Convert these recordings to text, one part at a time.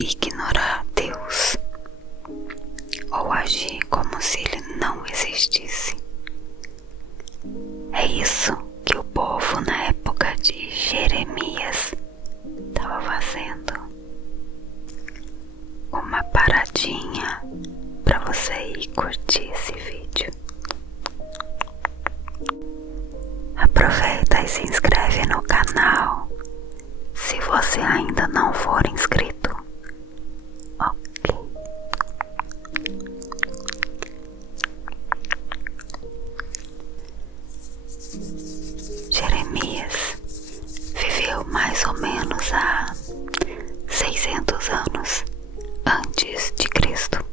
ignorar Deus ou agir como se Ele não existisse. É isso que o povo na época de Jeremias estava fazendo. Uma paradinha para você ir curtir esse vídeo. Aproveita e se inscreve no canal se você ainda não for inscrito. Ok. Jeremias viveu mais ou menos há 600 anos antes de Cristo.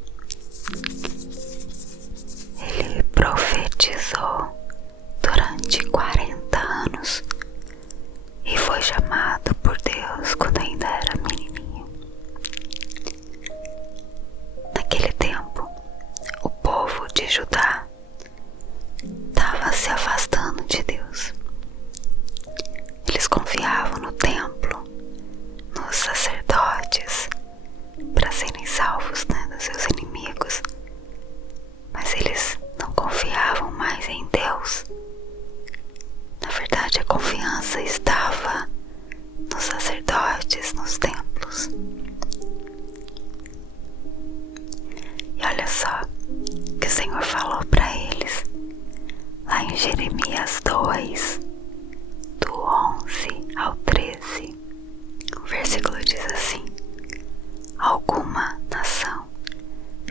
Ele profetizou durante 40 anos e foi chamado por Deus quando ainda era menininho. Naquele tempo, o povo de Judá estava se afastando de Deus. Eles confiavam no templo, nos sacerdotes, para serem salvos, dos seus inimigos, mas eles não confiavam mais em Deus. Na verdade, a confiança estava nos sacerdotes, nos templos. E olha só o que o Senhor falou para eles lá em Jeremias 2, do 11 ao 13. O versículo diz assim: alguma nação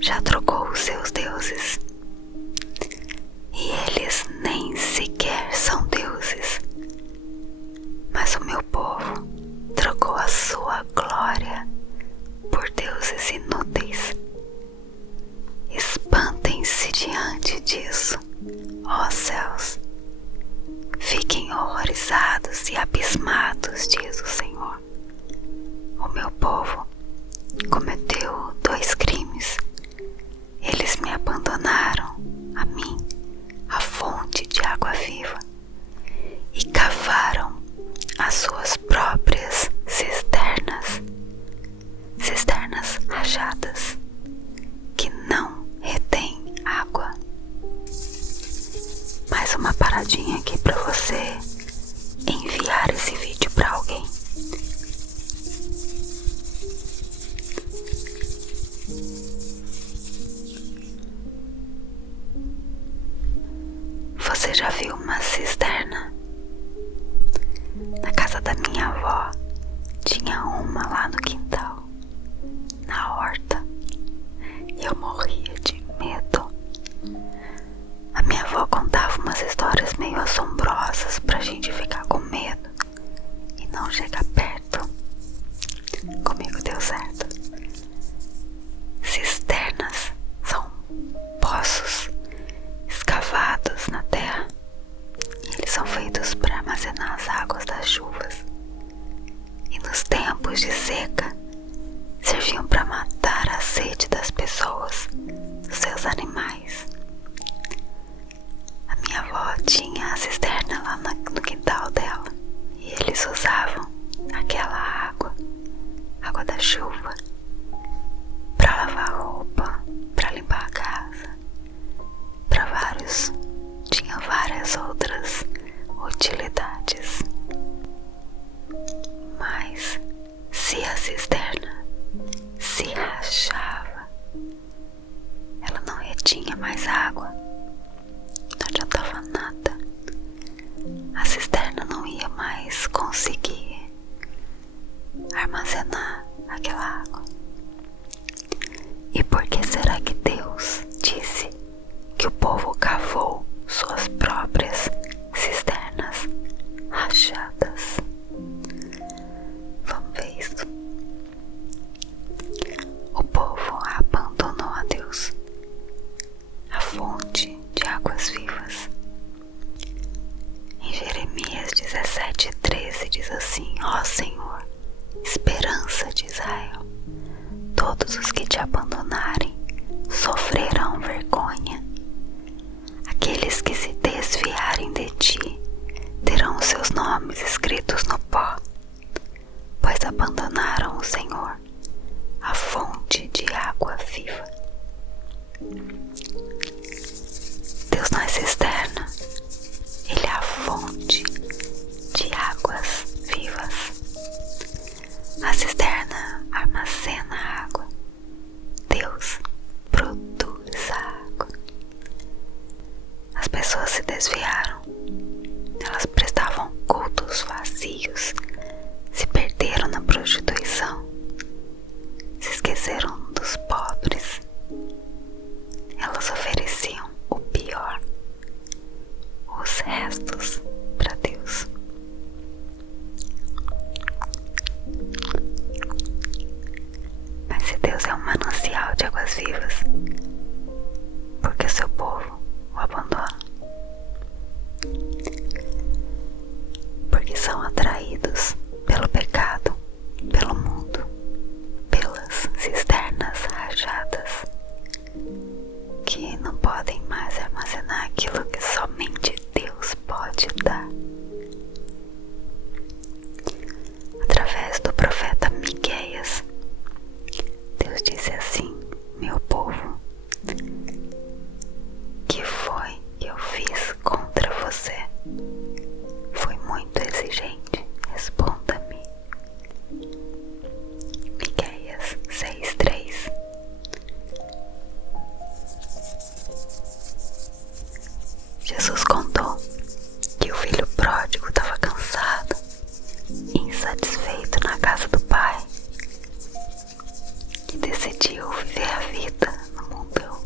já trocou os seus deuses, e eles nem sequer são deuses, mas o meu povo trocou a sua glória por deuses inúteis. Espantem-se diante disso, ó céus, fiquem horrorizados e abismados, diz o Senhor. O meu povo cometeu 2 crimes. Eles me abandonaram, a mim, a fonte de água viva, e cavaram as suas próprias cisternas rachadas, que não retêm água. Mais uma paradinha aqui para você enviar esse vídeo para alguém. Você já viu uma cisterna? Na casa da minha avó tinha uma lá no quintal, na horta, e eu morria de medo. A minha avó contava umas histórias meio assombrosas pra gente ficar com medo e não chegar perto. Comigo deu certo. Cisternas são poços escavados na terra, e eles são feitos para armazenar as águas das chuvas, e nos tempos de seca serviam para matar a sede das pessoas, dos seus animais. A minha avó tinha a cisterna lá no quintal dela, e eles usavam aquela água da chuva, para lavar roupa, para limpar a casa, tinha várias outras utilidades. Mas se a cisterna se rachava, ela não retinha mais água, não adiantava nada. A cisterna não ia mais conseguir armazenar aquela água. E por que será que Deus disse que o povo cavou suas próprias cisternas rachadas? Vamos ver isso. O povo abandonou a Deus, a fonte de águas vivas. Em Jeremias 17:13 diz assim: ó Senhor, esperança de Israel, todos os que te abandonarem sofrerão vergonha. Aqueles que se desviarem de ti terão os seus nomes escritos no pó, pois abandonaram o Senhor, a esqueceram dos pobres. Elas ofereciam o pior, os restos, para Deus. Mas se Deus é um manancial de águas vivas, por que seu povo o abandona? Porque são atraídos pelo pecado, pelo mundo, pelas cisternas rajadas, que não podem mais armazenar aquilo que somente Deus pode dar. Através do profeta Miqueias, Deus disse assim: meu povo, que foi que eu fiz contra você? Fui muito exigente, responda-me. Miqueias 6:3. Jesus contou que o filho pródigo estava cansado e insatisfeito na casa do pai, e decidiu viver a vida no mundão.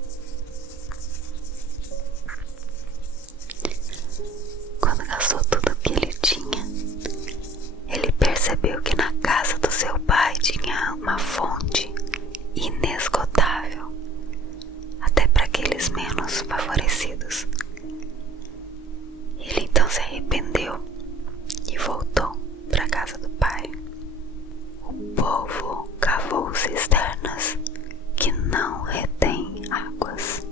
Quando gastou tudo o que ele tinha, ele percebeu que na casa do seu pai tinha uma fonte inesgotável, até para aqueles menos favorecidos. Ele então se arrependeu e voltou para a casa do pai. O povo cavou cisternas que não retêm águas,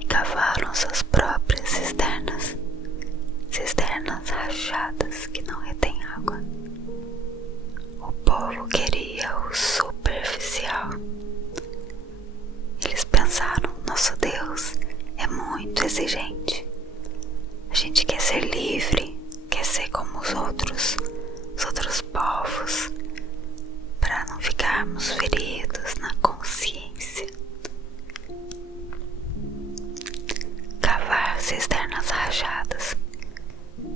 e cavaram suas próprias cisternas, cisternas rachadas que não retêm água. O povo queria o superficial. Eles pensaram: nosso Deus é muito exigente. A gente quer ser livre, quer ser como os outros povos, para não ficarmos feridos na consciência. Cavar cisternas rajadas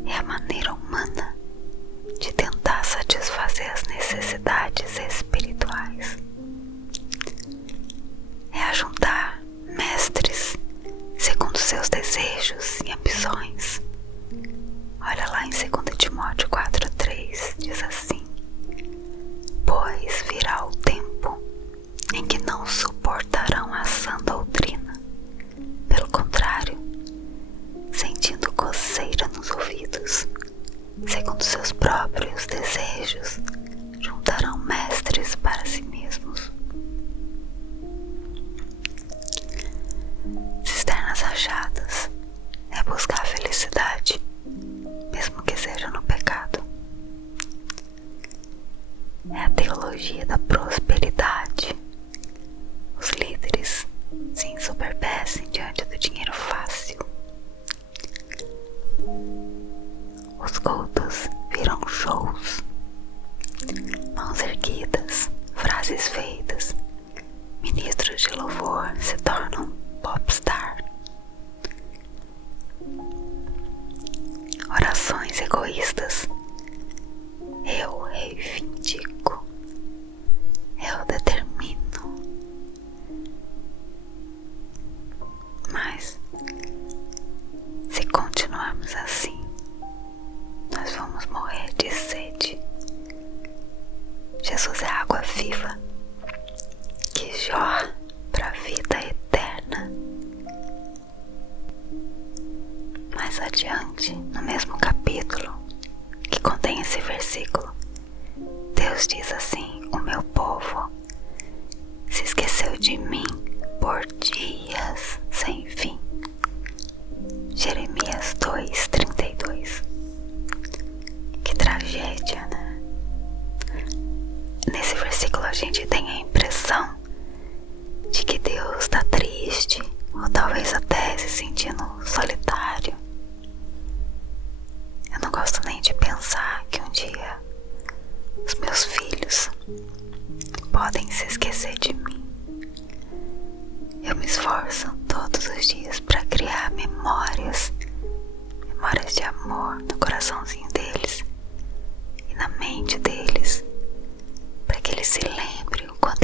é a maneira humana de tentar satisfazer as necessidades espirituais. É ajuntar mestres segundo seus desejos e ambições. Olha lá em 2 Timóteo 4:3, diz assim: pois virá o tempo em que não suportarão a sã doutrina. Pelo contrário, sentindo coceira nos ouvidos, segundo seus próprios desejos, juntarão mestres para si mesmos. Cisternas rachadas é buscar a felicidade, mesmo que seja no pecado. É a teologia da prosperidade. Os líderes se ensoberbecem diante do dinheiro fácil. Os cultos viram shows, mãos erguidas, frases feitas. Ministros de louvor se tornam popstar. Orações egoístas: eu reivindico, eu determino. Mas se continuarmos assim, nós vamos morrer de sede. Jesus é a água viva que jorra para a vida eterna. Mais adiante, no mesmo capítulo que contém esse versículo, Deus diz assim: o meu povo se esqueceu de mim por dias sem fim. Jeremias 2:32. Que tragédia, né? Nesse versículo a gente tem a impressão de que Deus está triste, ou talvez até se sentindo solitário. Eu não gosto nem de pensar que um dia os meus filhos podem se esquecer de mim. Eu me esforço todos os dias para criar memórias de amor no coraçãozinho deles e na mente deles, para que eles se lembrem o quanto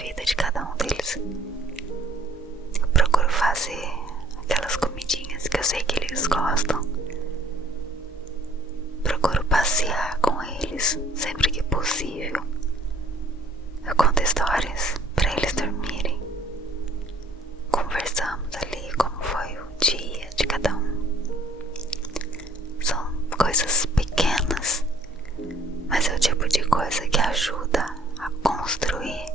vida de cada um deles. Eu procuro fazer aquelas comidinhas que eu sei que eles gostam. Procuro passear com eles sempre que possível. Eu conto histórias para eles dormirem. Conversamos ali como foi o dia de cada um. São coisas pequenas, mas é o tipo de coisa que ajuda a construir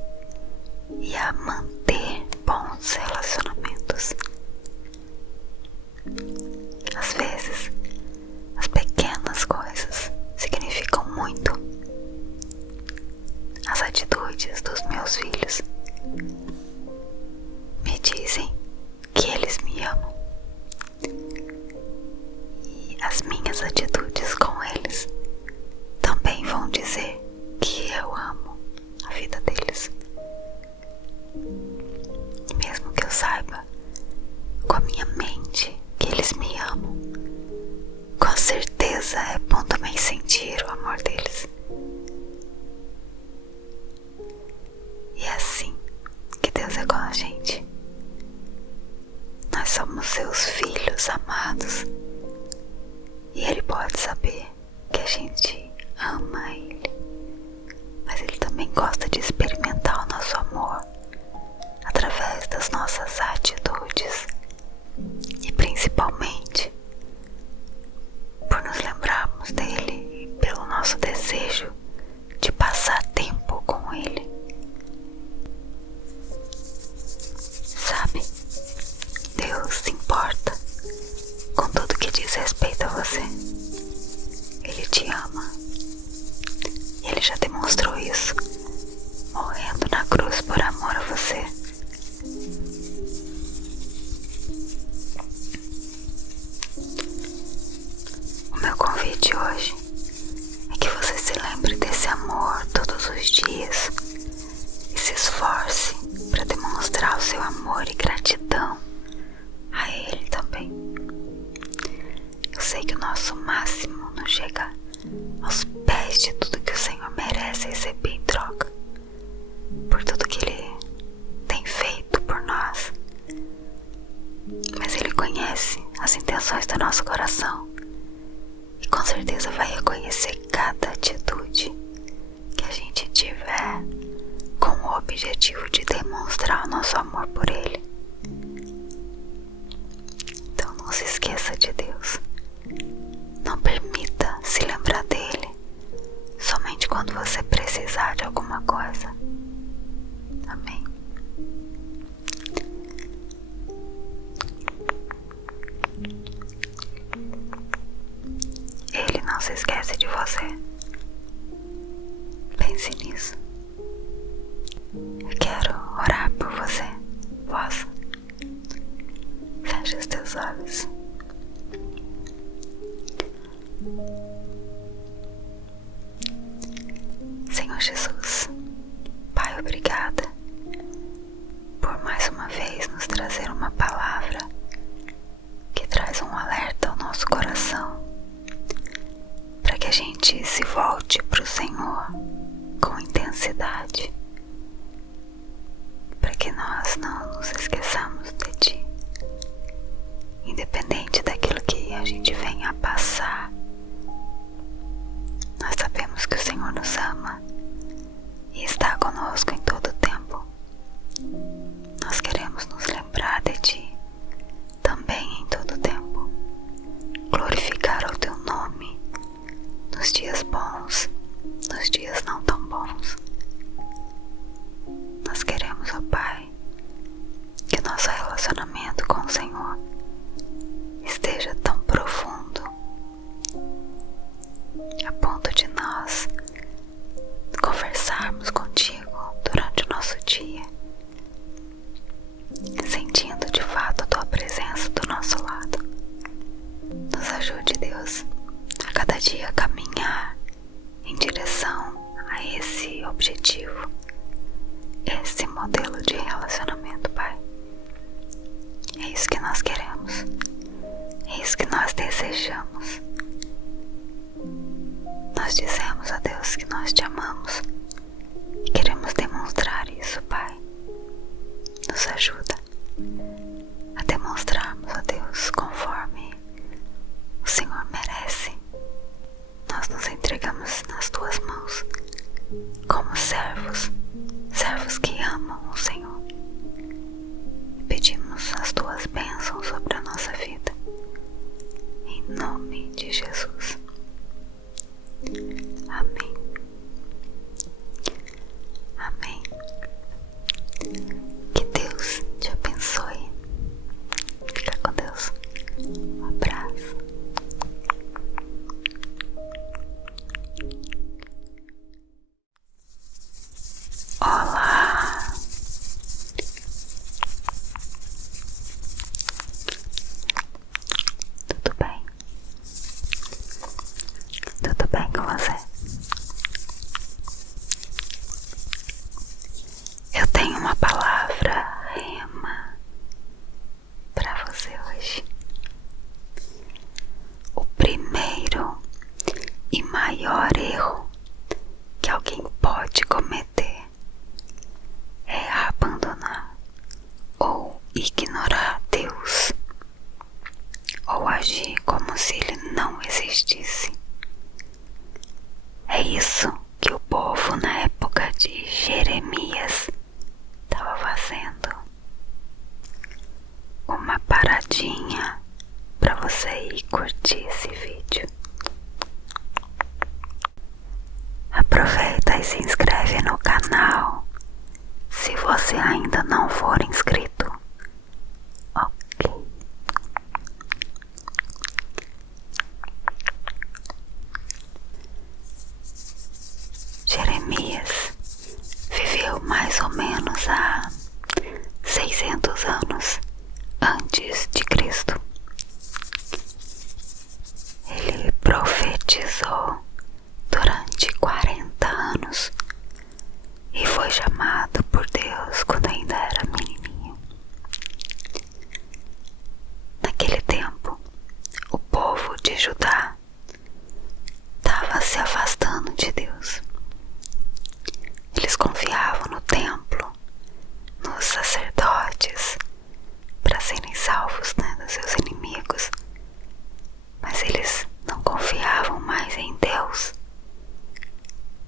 e a manter bons relacionamentos. Às vezes, as pequenas coisas significam muito. As atitudes dos meus filhos me dizem que eles me amam. E as minhas atitudes com eles também vão dizer que eu amo a vida deles. E mesmo que eu saiba com a minha mente que eles me amam, com certeza é bom também sentir o amor deles. E é assim que Deus é com a gente. Nós somos seus filhos amados. E Ele pode saber que a gente ama Ele, mas Ele também gosta de experimentar o nosso amor através das nossas atitudes. E principalmente por nos lembrarmos dele e pelo nosso desejo de passar tempo com ele. Sabe, Deus se importa com tudo que diz respeito a você. Ele te ama. E Ele já demonstrou isso, morrendo na cruz por amor a você. O meu convite hoje é que você se lembre desse amor todos os dias e se esforce para demonstrar o seu amor e gratidão a Ele também. Eu sei que o nosso máximo não chega aos pés de tudo que o Senhor merece receber em troca, por tudo que Ele tem feito por nós. Mas Ele conhece as intenções do nosso coração e com certeza vai reconhecer cada atitude que a gente tiver com o objetivo de demonstrar o nosso amor por Ele. Então não se esqueça de Deus. Não permita se lembrar dele somente quando você precisar de alguma coisa. Amém. Ele não se esquece de você. Pense nisso. Eu quero orar por você. Posso? Feche os teus olhos. Senhor Jesus, Pai, obrigada por mais uma vez nos trazer uma palavra que traz um alerta ao nosso coração, para que a gente se volte para o Senhor com intensidade, para que nós não nos esqueçamos de Ti, independente daquilo que a gente venha a passar. Nós sabemos que o Senhor nos ama e está conosco em todo o tempo. Nós queremos nos lembrar de Ti também em todo o tempo, glorificar o Teu nome nos dias bons, nos dias não tão bons. Nós queremos, ó Pai, que nosso relacionamento com o Senhor esteja tão profundo a ponto de nós conversarmos contigo durante o nosso dia, sentindo de fato a Tua presença do nosso lado. Nos ajude, Deus, a cada dia caminhar em direção a esse objetivo, esse modelo de relacionamento, Pai. É isso que nós queremos, é isso que nós desejamos. Nós dizemos a Deus que nós Te amamos e queremos demonstrar isso, Pai, servos que amam o Senhor. E pedimos as tuas bênçãos sobre a nossa vida, em nome de Jesus. Amém. Amém. Que Deus te abençoe. Fica com Deus. Um abraço. Olá. Tudo bem? Tudo bem com você? Eu tenho uma palavra rema para você hoje. O primeiro e maior erro que alguém pode cometer é abandonar ou ignorar Deus, ou agir como se Ele não existisse. É isso que o povo na época de Jeremias estava fazendo. Uma paradinha para você ir curtir esse vídeo. Aproveita e se inscreve no canal se você ainda não for inscrito. Ok. Jeremias viveu mais ou menos há 600 anos antes de Cristo. Ele profetizou durante 40 anos e foi chamado por Deus quando ainda era menininho. Naquele tempo, o povo de Judá estava se afastando de Deus. Eles confiavam no templo, nos sacerdotes, para serem salvos, dos seus inimigos. Mas eles não confiavam mais em Deus.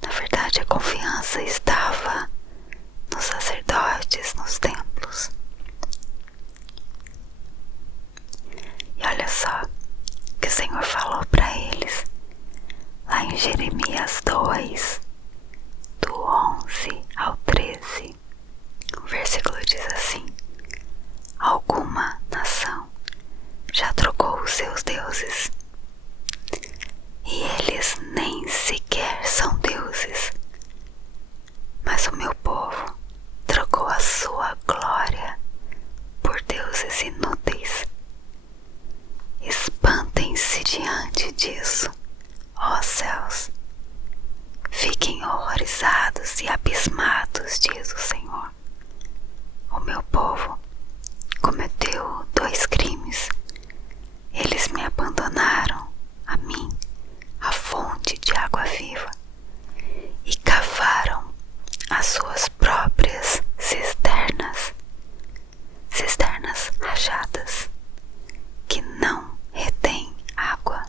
Na verdade, a confiança estava nos sacerdotes, nos templos. E olha só o que o Senhor falou para eles lá em Jeremias 2, do 11 ao 13. O versículo diz assim: alguma nação já trocou os seus deuses, e eles nem sequer são deuses. Mas o meu povo trocou a sua glória por deuses inúteis. Espantem-se diante disso, ó céus. Fiquem horrorizados e abismados, diz o Senhor. O meu povo cometeu 2 crimes. Eles me abandonaram, a mim, a fonte de água viva, e cavaram as suas próprias cisternas, cisternas rachadas, que não retêm água.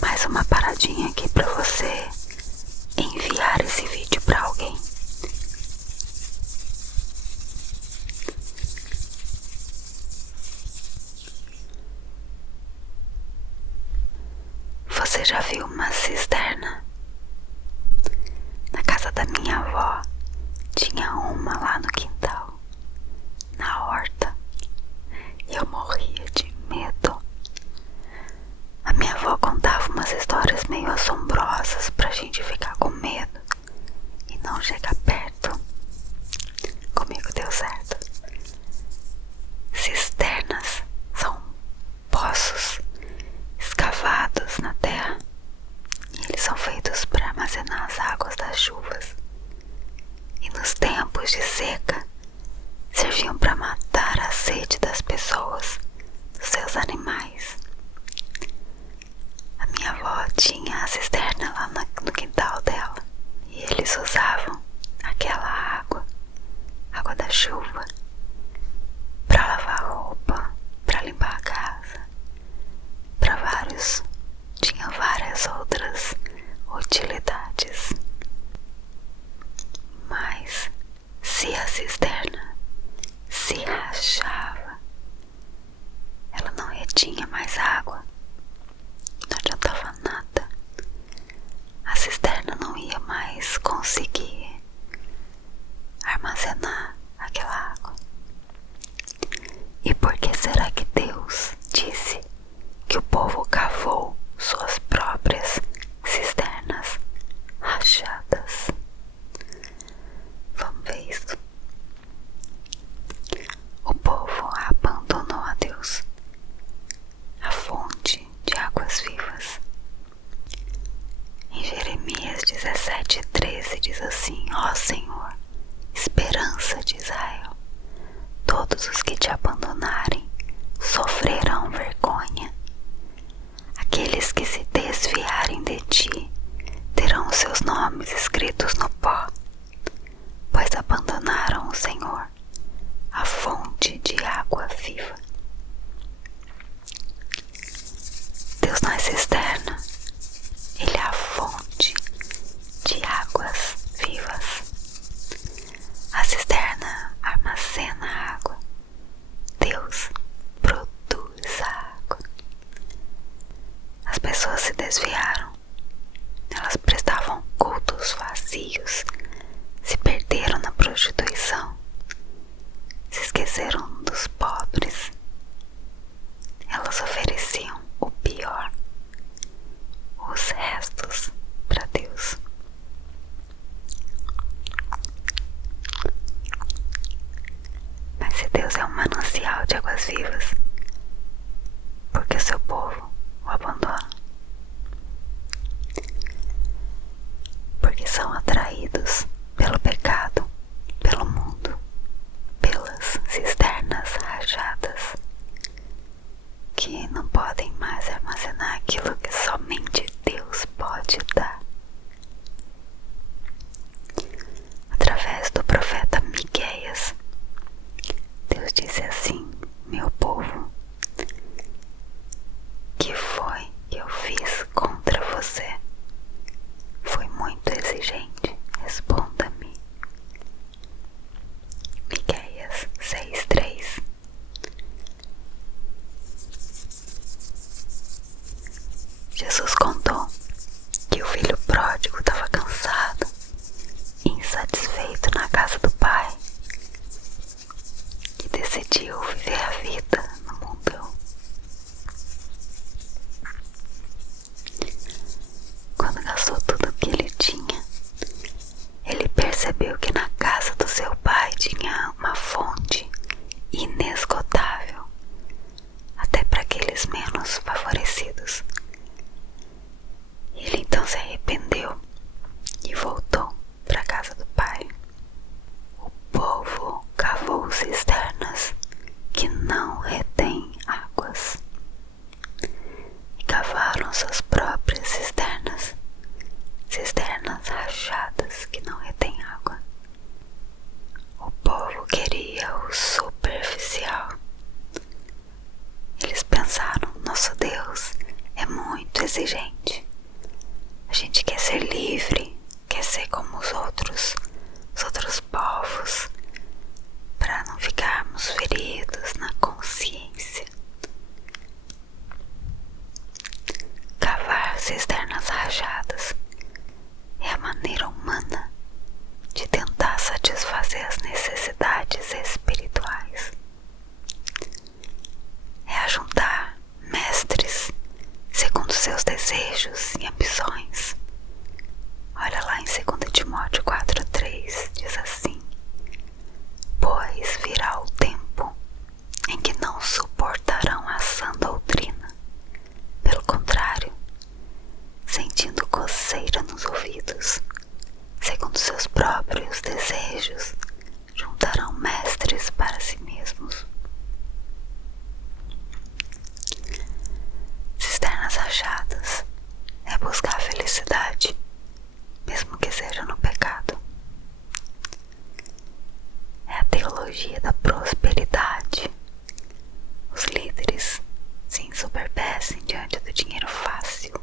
Mais uma paradinha aqui para você enviar esse vídeo para alguém. Você já viu uma cisterna? Na casa da minha avó tinha uma lá no quintal, na horta, e eu morria de medo. A minha avó contava umas histórias meio assombrosas pra gente ficar com medo e não chegar perto. Comigo deu certo. Cisternas são poços escavados na terra, e eles são feitos para armazenar as águas das chuvas. E nos tempos de seca serviam para matar a sede das pessoas, dos seus animais. A minha avó tinha a cisterna lá no quintal dela, e eles usavam cisterna se rachava, ela não retinha mais água, não adiantava nada, a cisterna não ia mais conseguir armazenar aquela água. E por que será que Deus disse que o povo cavou suas próprias cisternas rachadas? Vamos ver isso. O povo abandonou a Deus, a fonte de águas vivas. Em Jeremias 17:13 diz assim: ó Senhor, esperança de Israel, todos os que te abandonarem sofrerão vergonha. Aqueles que se desviarem de ti terão os seus nomes escritos no pó, pois abandonaram o Senhor, a fonte de água viva. Deus não é cisterna, Ele é a fonte de águas vivas. A cisterna armazena a água, Deus produz a água. As pessoas se desviaram, elas prestavam cultos vazios, se perderam na prostituição, se esqueceram dos pobres. Elas ofereciam o pior, os restos, para Deus. Mas se Deus é um manancial de águas vivas, por que o seu povo o abandona? Porque são atraídos pelo pecado, pelo mundo, pelas cisternas rachadas, que não podem mais armazenar aquilo que somente Deus pode dar. Através do profeta Miqueias, Deus disse assim: meu povo, que foi que eu fiz contra você? Foi muito exigente, responda-me. Miqueias 6:3. Jesus contou que o filho pródigo estava cansado, insatisfeito na casa do pai, e decidiu viver a vida no mundão. Quando gastou tudo o que ele tinha, ele percebeu que na casa do seu pai tinha uma fonte inesgotável, até para aqueles menos favorecidos. Ele então se arrependeu e voltou para a casa do pai. O povo cavou cisternas que não retêm águas, e cavaram suas próprias cisternas, cisternas rachadas que não retêm água. O povo queria o superficial. Eles pensaram: nosso Deus é muito exigente. A gente quer ser livre, quer ser como os outros povos, para não ficarmos feridos na consciência. Cavar cisternas rachadas é a maneira humana de tentar satisfazer as necessidades espirituais. É ajuntar mestres segundo seus desejos e ambições. Olha lá em 2 Timóteo 4:3, diz assim: pois virá o tempo em que não suportarão a sã doutrina. Pelo contrário, sentindo coceira nos ouvidos, segundo seus próprios desejos, juntarão mestres para si mesmos. Cisternas rachadas é buscar a felicidade, mesmo que seja no pecado. É a teologia da prosperidade. Os líderes se ensoberbecem diante do dinheiro fácil.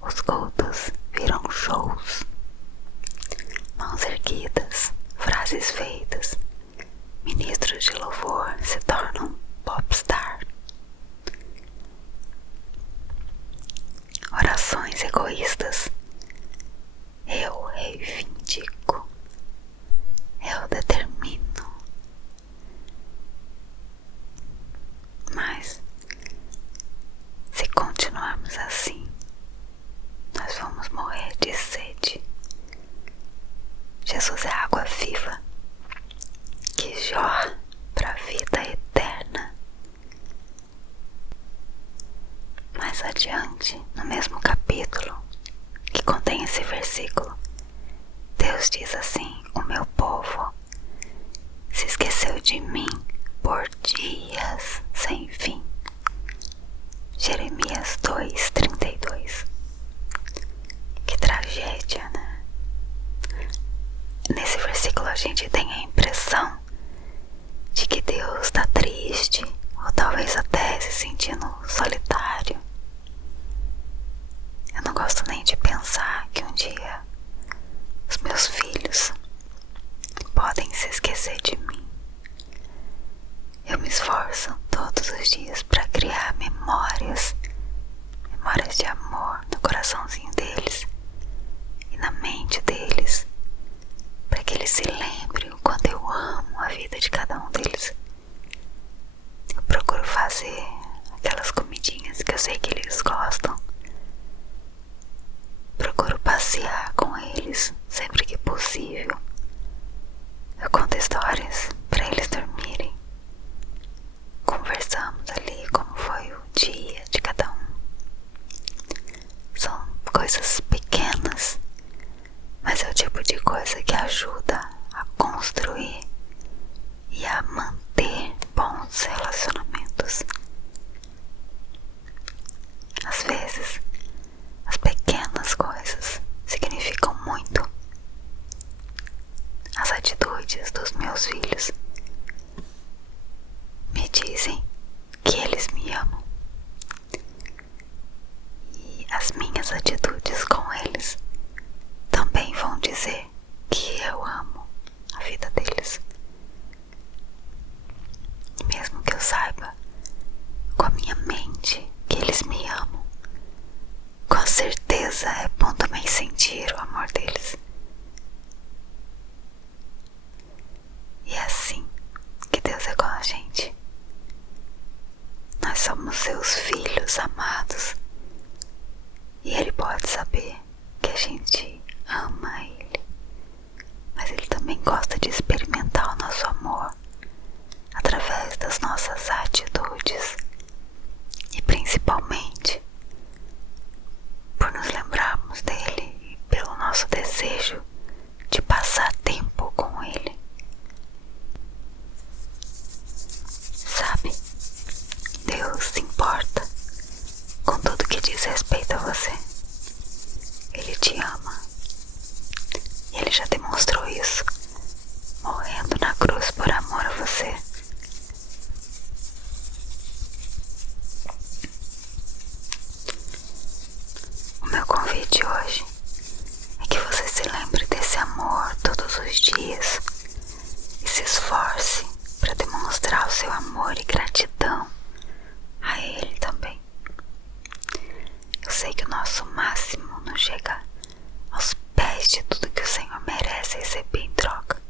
Os cultos viram shows. Mãos versículo, Deus diz assim: o meu povo se esqueceu de mim por dias sem fim. Jeremias 2:32. Que tragédia, né? Nesse versículo a gente tem a impressão de que Deus está triste, ou talvez até se sentindo solitário. Eu não gosto nem de pensar que um dia os meus filhos podem se esquecer de mim. Eu me esforço todos os dias para criar memórias de amor no coraçãozinho deles e na mente deles, para que eles se lembrem o quanto eu amo a vida de cada um deles. Eu procuro fazer aquelas comidinhas que eu sei que eles gostam. Procuro passear com eles sempre que possível. Eu conto histórias para eles dormirem. Conversamos ali como foi o dia de cada um. São coisas pequenas, mas é o tipo de coisa que ajuda a construir e a manter bons relacionamentos. Às vezes, as pequenas coisas significam muito. As atitudes dos meus filhos me dizem que eles me amam. E as minhas atitudes com eles também vão dizer que eu amo a vida deles. E mesmo que eu saiba com a minha mente que eles me amam, com certeza é bom também sentir o amor deles. E é assim que Deus é com a gente. Nós somos seus filhos amados. E Ele pode saber que a gente ama Ele, mas Ele também gosta de experimentar o nosso amor através das nossas atitudes e principalmente por nos lembrarmos dele e pelo nosso desejo de passar tempo com Ele. Sabe, Deus se importa com tudo que diz respeito a você. Ele te ama. E Ele já demonstrou isso, morrendo na cruz por amor a você. O meu convite hoje é que você se lembre desse amor todos os dias e se esforce para demonstrar o seu amor e gratidão a Ele também. Eu sei que o nosso máximo não chega aos pés de tudo que o Senhor merece receber em troca,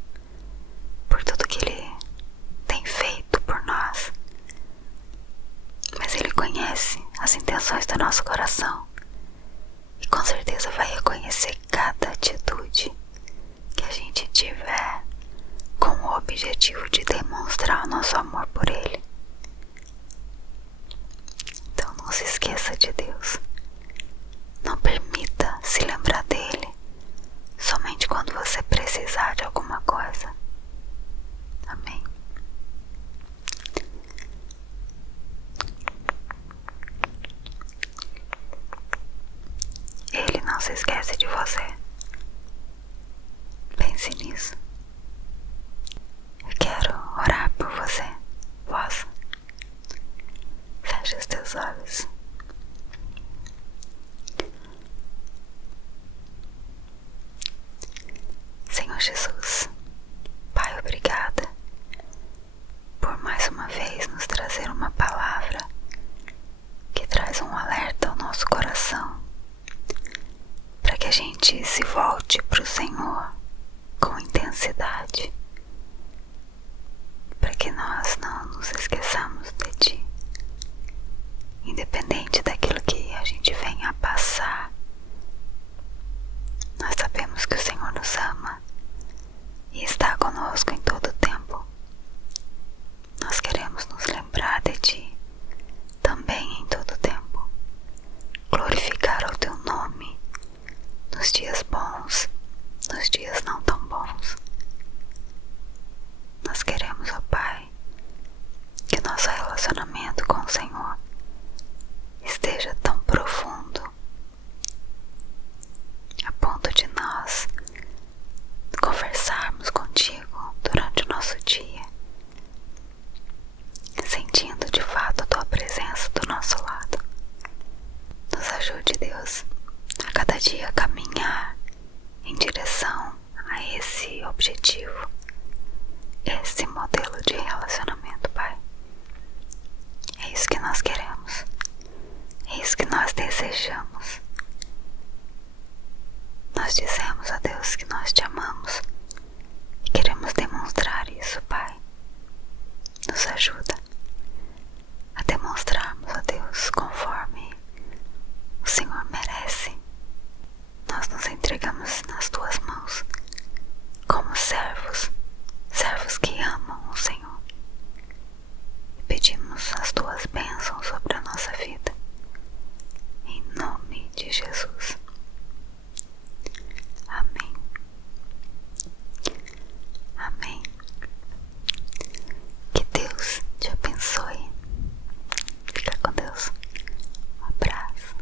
por tudo que Ele tem feito por nós. Mas Ele conhece as intenções do nosso coração e com certeza vai reconhecer cada atitude que a gente tiver com o objetivo de demonstrar o nosso amor por Ele. Então não se esqueça de Deus. Não permita se lembrar dele somente quando você precisar de alguma coisa. Amém. Ele não se esquece de você. Pense nisso. Eu quero orar por você. Posso? Feche os teus olhos. Senhor Jesus, Pai, obrigada por mais uma vez nos trazer uma palavra que traz um alerta ao nosso coração, para que a gente se volte para o Senhor com intensidade, para que nós não nos esqueçamos de Ti, independente daquilo que a gente venha a passar. Nós sabemos que o Senhor nos ama e está conosco em todo o tempo. Nós queremos nos lembrar de Ti também em todo o tempo, glorificar o Teu nome nos dias bons objetivo, esse modelo de relacionamento, Pai. É isso que nós queremos, é isso que nós desejamos. Nós dizemos a Deus que nós te amamos e queremos demonstrar isso, Pai. Nos ajuda a demonstrarmos a Deus conforme o Senhor merece. Nós nos entregamos nas tuas mãos como servos, servos que amam o Senhor, e pedimos as tuas bênçãos sobre a nossa vida, em nome de Jesus. Amém. Amém. Que Deus te abençoe. Fica com Deus. Um abraço.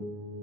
Música